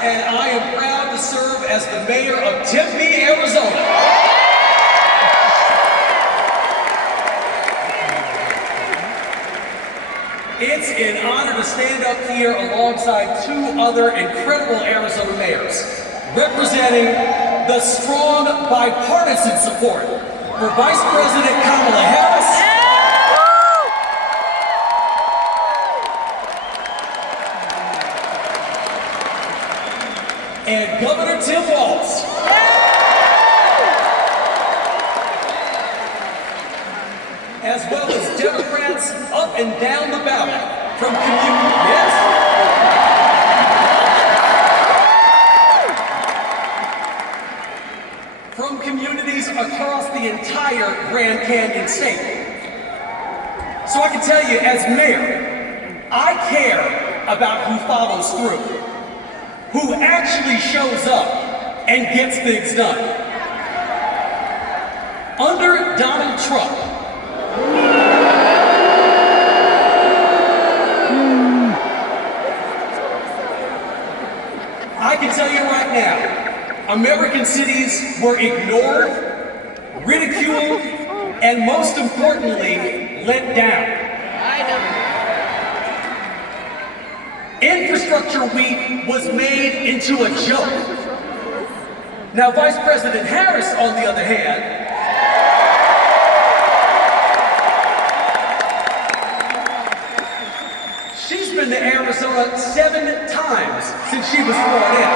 and I am proud to serve as the mayor of Tempe, Arizona. It's an honor to stand up here alongside two other incredible Arizona mayors, representing the strong bipartisan support for Vice President Kamala Harris and Governor Tim Walz. As well as Democrats up and down the ballot from from communities across the entire Grand Canyon state. So I can tell you, as mayor, I care about who follows through, who actually shows up and gets things done. Under Donald Trump, I can tell you right now, American cities were ignored, ridiculed, and most importantly, let down. Infrastructure Week was made into a joke. Now, Vice President Harris, on the other hand, she's been to Arizona 7 times since she was sworn in.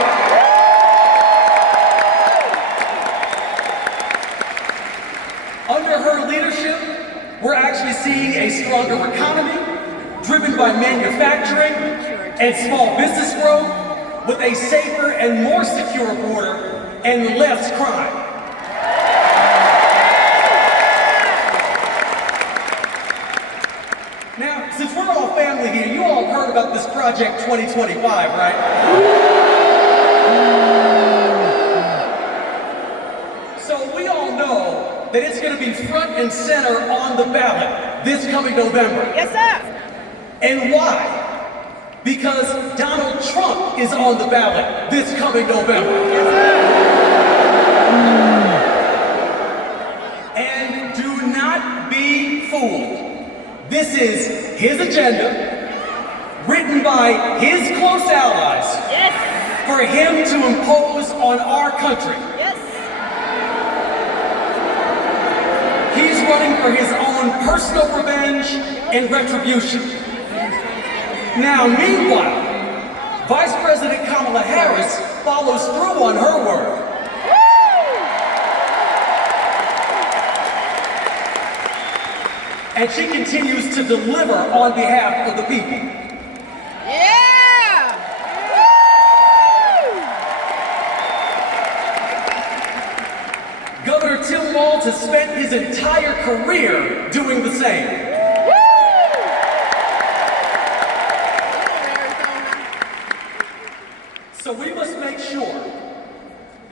Under her leadership, we're actually seeing a stronger economy, driven by manufacturing and small business growth, with a safer and more secure border and less crime. Now, since we're all family here, you all heard about this Project 2025, right? So we all know that it's going to be front and center on the ballot this coming November. Yes, sir. And why? Because Donald Trump is on the ballot this coming November. And do not be fooled. This is his agenda, written by his close allies, for him to impose on our country. He's running for his own personal revenge and retribution. Now, meanwhile, Vice President Kamala Harris follows through on her word. And she continues to deliver on behalf of the people. Yeah! Governor Tim Walz has spent his entire career doing the same. So we must make sure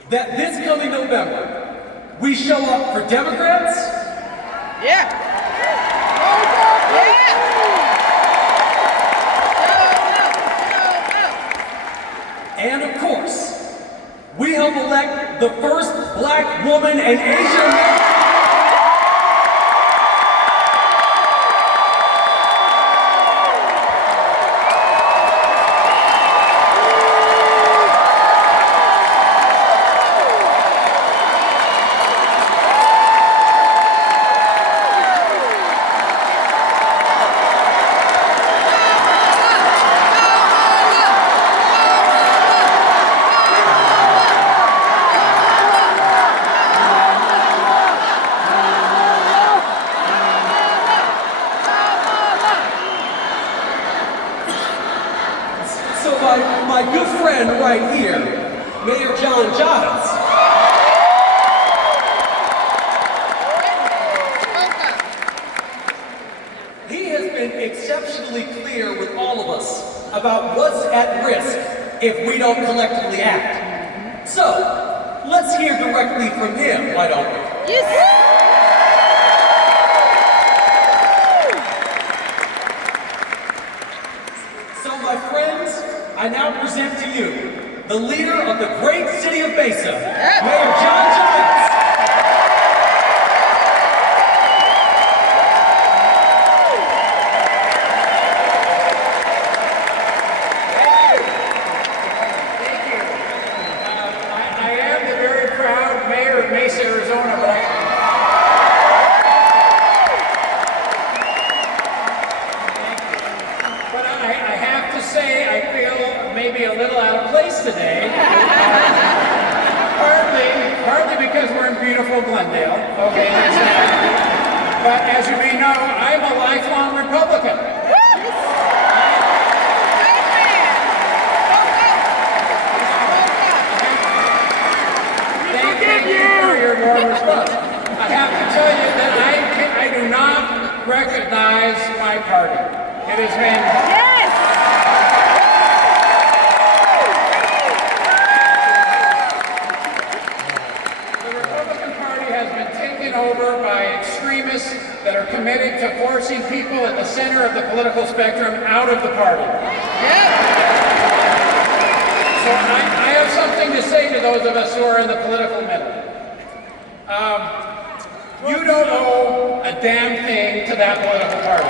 that this coming November, we show up for Democrats. Yeah. And of course, we help elect the first Black woman and Asian American. So my good friend right here, Mayor Giles, he has been exceptionally clear with all of us about what's at risk if we don't collectively act. So, let's hear directly from him, why don't we? Yes. So my friends, I now present to you the leader of the great city of Mesa, Mayor Giles. Mesa, Arizona, but I have to say I feel maybe a little out of place today. Partly because we're in beautiful Glendale. Okay, that's that. But as you may know, I'm a lifelong Republican. Warm response. I have to tell you that I do not recognize my party. It has been... Yes! The Republican Party has been taken over by extremists that are committed to forcing people at the center of the political spectrum out of the party. So I have something to say to those of us who are in the political middle. You don't owe a damn thing to that political party.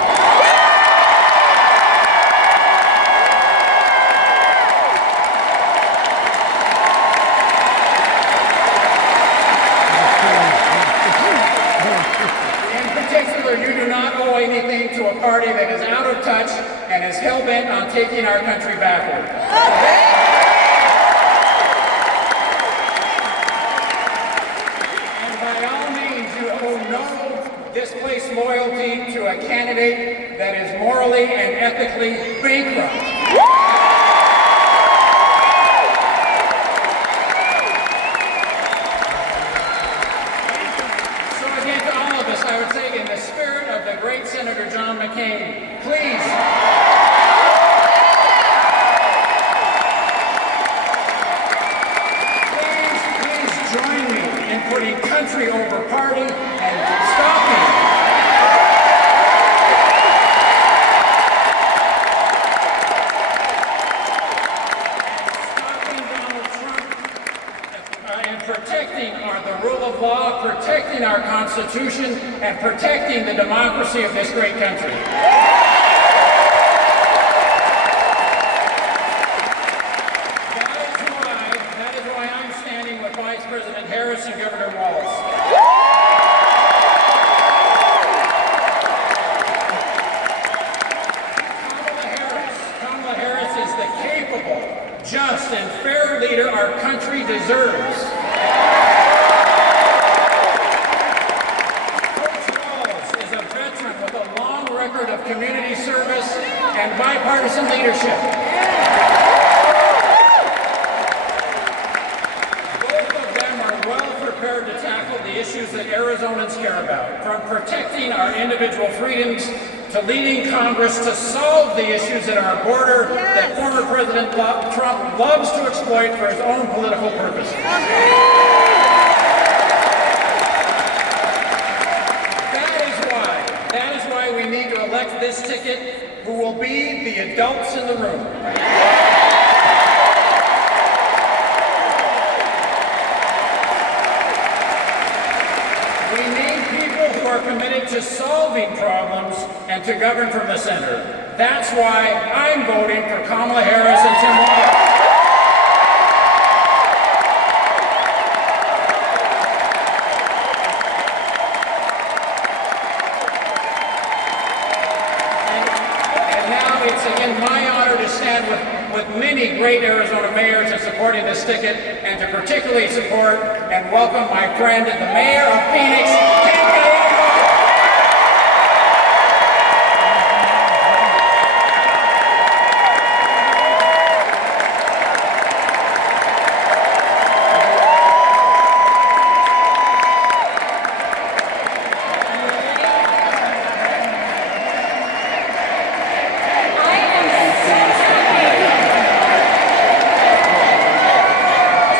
In particular, you do not owe anything to a party that is out of touch and is hell-bent on taking our country backward. Displaced loyalty to a candidate that is morally and ethically bankrupt. So again, to all of us, I would say, in the spirit of the great Senator John McCain, please join me in putting country over party and stopping Donald Trump and protecting the rule of law, protecting our Constitution, and protecting the democracy of this great country. That is why I'm standing with Vice President Harris and Governor Wallace. Kamala Harris is the capable, just, and fair leader our country deserves. Coach Giles is a veteran with a long record of community service and bipartisan leadership. Prepared to tackle the issues that Arizonans care about, from protecting our individual freedoms to leading Congress to solve the issues at our border that former President Trump loves to exploit for his own political purposes. That is why we need to elect this ticket, who will be the adults in the room. Committed to solving problems and to govern from the center. That's why I'm voting for Kamala Harris and Tim Walz. And now it's again my honor to stand with many great Arizona mayors in supporting this ticket, and to particularly support and welcome my friend, the mayor of Phoenix, Tempe.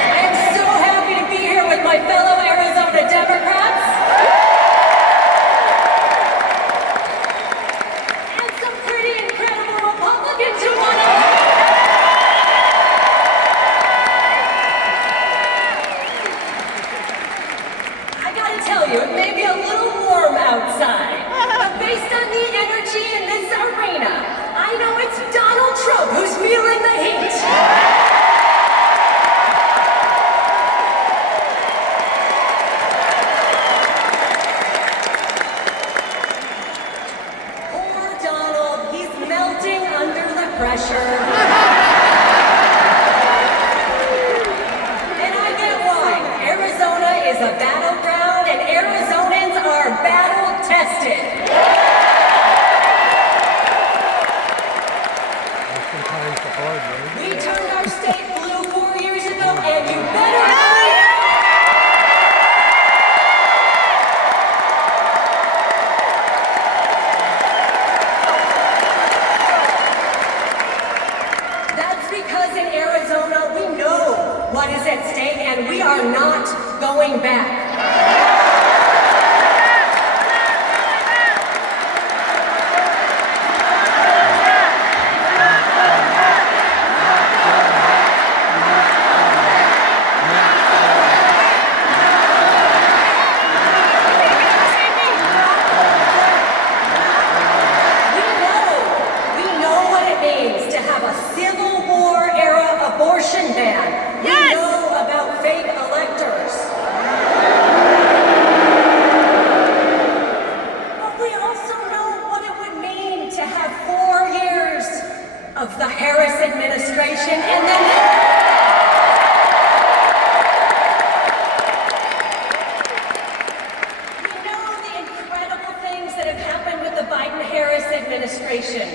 I am so happy to be here with my fellow Arizona Democrats. And I get why. Arizona is a battleground, and Arizonans are battle-tested. We turned our state blue 4 years ago, and you better believe it. That's because in Arizona, we know what is at stake, and we are not going back. We know what it means to have a Civil War era abortion ban. We know about fake electors. But we also know what it would mean to have 4 years of the Harris administration and then we know the incredible things that have happened with the Biden-Harris administration.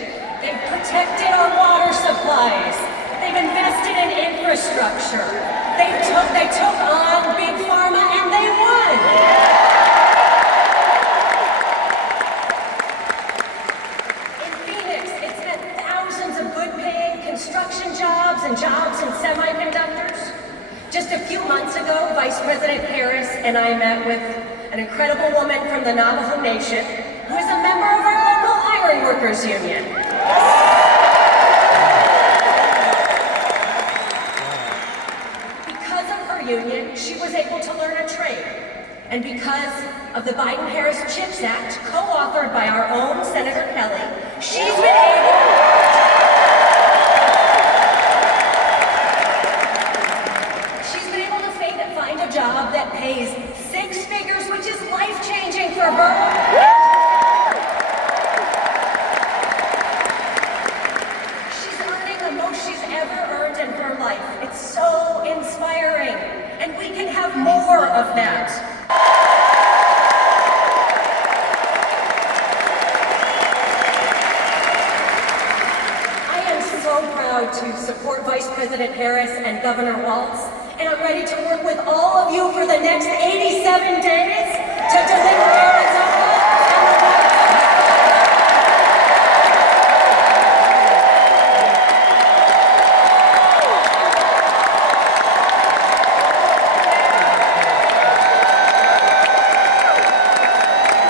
They've protected our water supplies. They've invested in infrastructure. They took on Big Pharma and they won. In Phoenix, it's meant thousands of good-paying construction jobs and jobs in semiconductors. Just a few months ago, Vice President Harris and I met with an incredible woman from the Navajo Nation who is a member of our local iron workers union. Because of her union, she was able to learn a trade. And because of the Biden-Harris CHIPS Act, co-authored by our own Senator Kelly, she's been able to find a job that pays 6 figures, which is life-changing for her. She's earning the most she's ever earned in her life. It's so inspiring, and we can have more of that. I am so proud to support Vice President Harris and Governor Walz, and I'm ready to work with all of you for the next 87 days to deliver